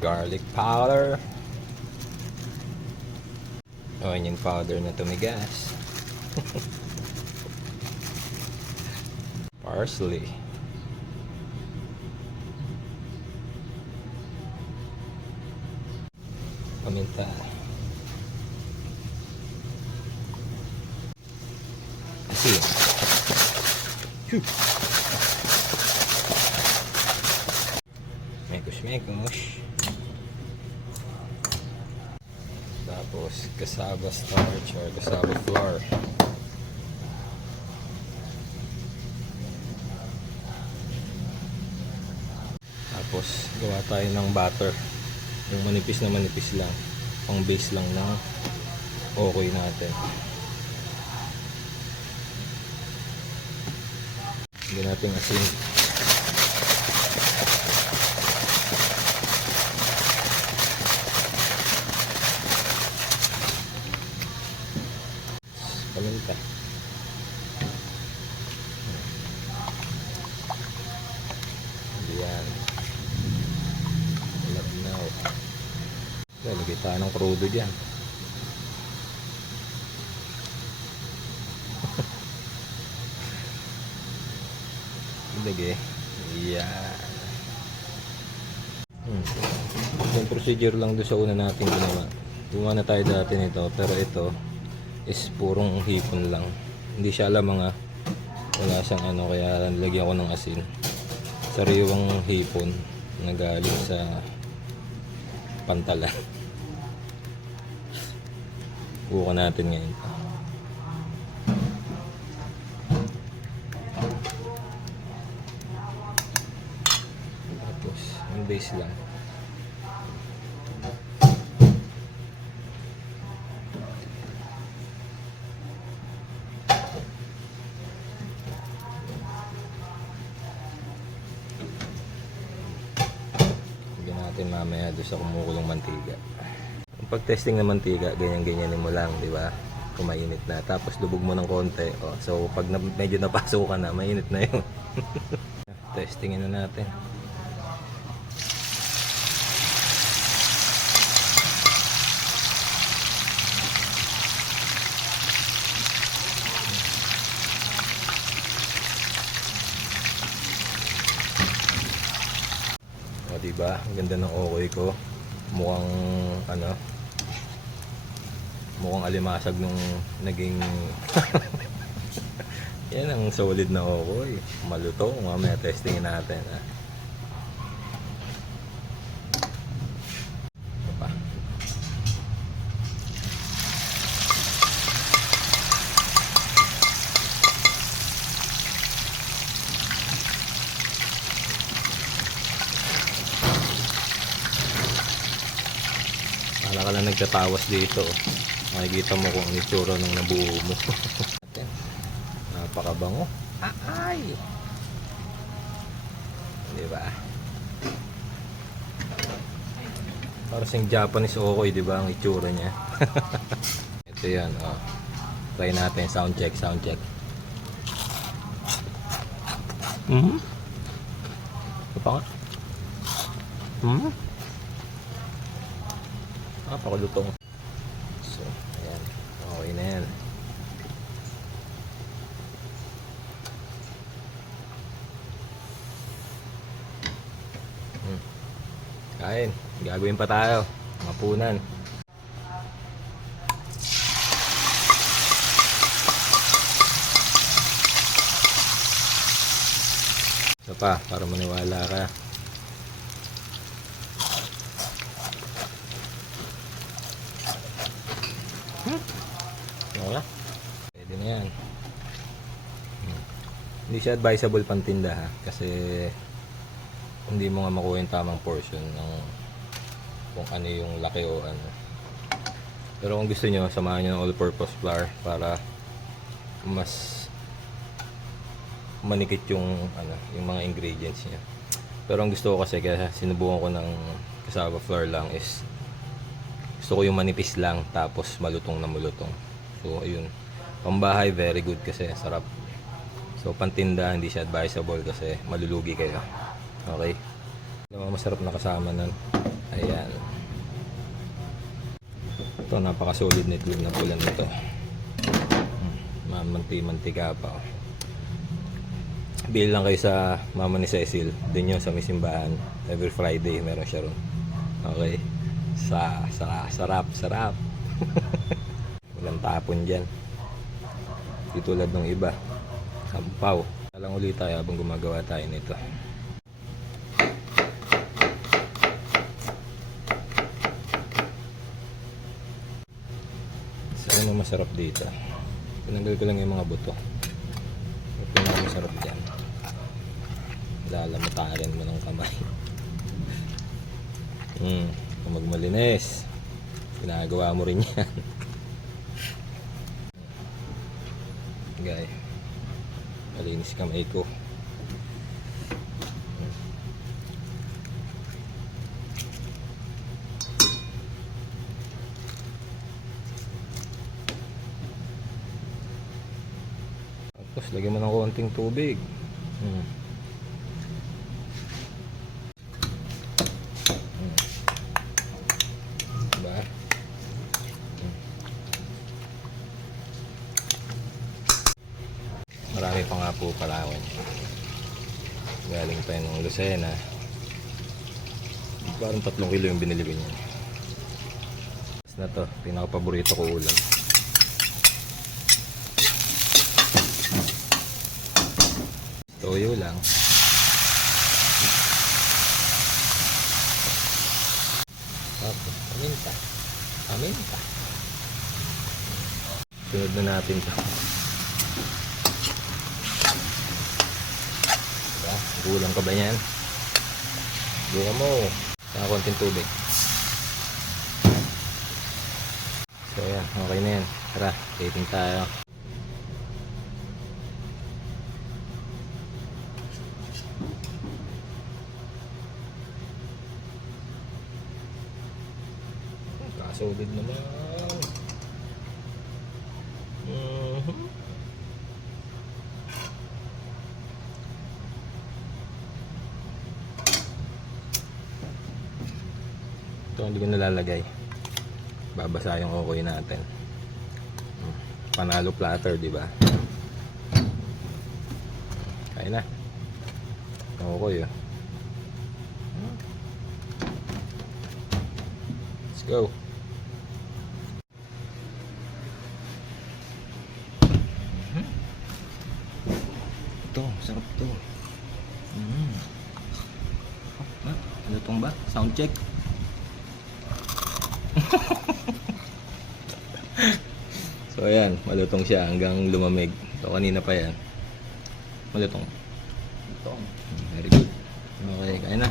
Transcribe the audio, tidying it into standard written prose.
garlic powder, onion powder na tumigas, parsley, paminta, asin, mekos, tapos cassava starch or cassava flour, tapos gawa tayo ng butter, yung manipis lang, pang base lang ng okay natin. Hindi natin asin, paminta, yan, labnaw. Lagay tayo ng krudo dyan. Lagay, yan. Yung procedure lang doon sa una natin ginawa. Gumawa na tayo dati nito, pero ito is purong hipon lang, hindi siya alam mga wala siyang ano, kaya nilagyan ko ng asin. Sariwang hipon na galing sa pantalan. Buka natin ngayon. Tapos yung base lang. Mamaya doon sa kumukulong mantiga. Ang pag-testing ng mantiga, ganyan-ganyanin mo lang, di ba? Kung mainit na. Tapos lubog mo ng konti. Oh, so pag medyo napasok ka na, mainit na yun. Testingin na natin. Diba? Ang ganda ng okoy ko. Mukhang ano, mukhang alimasag nung naging yan ang solid na okoy. Malutong. Mamaya testingin natin. Wala ka lang nagtatawas dito. Makikita mo kung ang itsura ng nabuo mo. Napakabango. Ay! Diba? Para siyang Japanese okoy, diba? Ang itsura niya. Ito yan, oh. Try natin. Sound check. Ito pa nga. Pakalutong. So, ayan. Okay na yan. Kain. Gagawin pa tayo. Mapunan. Isa pa, para maniwala ka. Wala. Pwede na yan. Hindi siya advisable pantinda ha, kasi hindi mo nga makuha yung tamang portion ng kung ano yung laki o ano. Pero kung gusto nyo, samahan nyo ng all-purpose flour para mas manikit yung ano, yung mga ingredients niya. Pero ang gusto ko kasi, kaya sinubukan ko ng cassava flour lang, is gusto ko yung manipis lang tapos malutong na malutong. So ayun, pambahay very good kasi sarap. So pantinda hindi siya advisable kasi malulugi kayo. Okay, masarap na kasama nun. Ayan. Ito, napaka-solid na itlog na pula nito. Mantika pa. Bili lang kayo sa mama ni Cecil. Doon yun sa may simbahan. Every Friday meron siya ron. Okay. Sarap. Walang tapon dyan. Di tulad ng iba. Sampaw. Talang ulit tayo habang gumagawa tayo nito. So, ano masarap dito? Tinanggal ko lang yung mga buto. Ito na masarap dyan. Lalamutarin mo ng kamay. Kung magmalinis, ginagawa mo rin yan. Guys, malinis kamay ko. Tapos lagyan mo ng konting tubig. Diba? Marami pa nga po Palawan. Galing pa yun ng Lucena. Parang 3 kilo yung binili ko niya. Tapos na to, pinaka-paborito ko ulam. Toyo lang. Tapos, paminta. Sunod na natin to. Diba? Gulang ka ba yan? Buka mo. Saka konting tubig. So yan, okay na yan. Tara, dating tayo. Kasolid naman. Ito hindi ko nalalagay. Babasa yung okoy natin. Panalo platter, di ba? Kaya na. Okoy, oh. Let's go. Ito, sarap to. Ano tong ba? Sound check. So ayan, malutong siya hanggang lumamig. So kanina pa yan. Malutong. Very good. Okay, kaya na.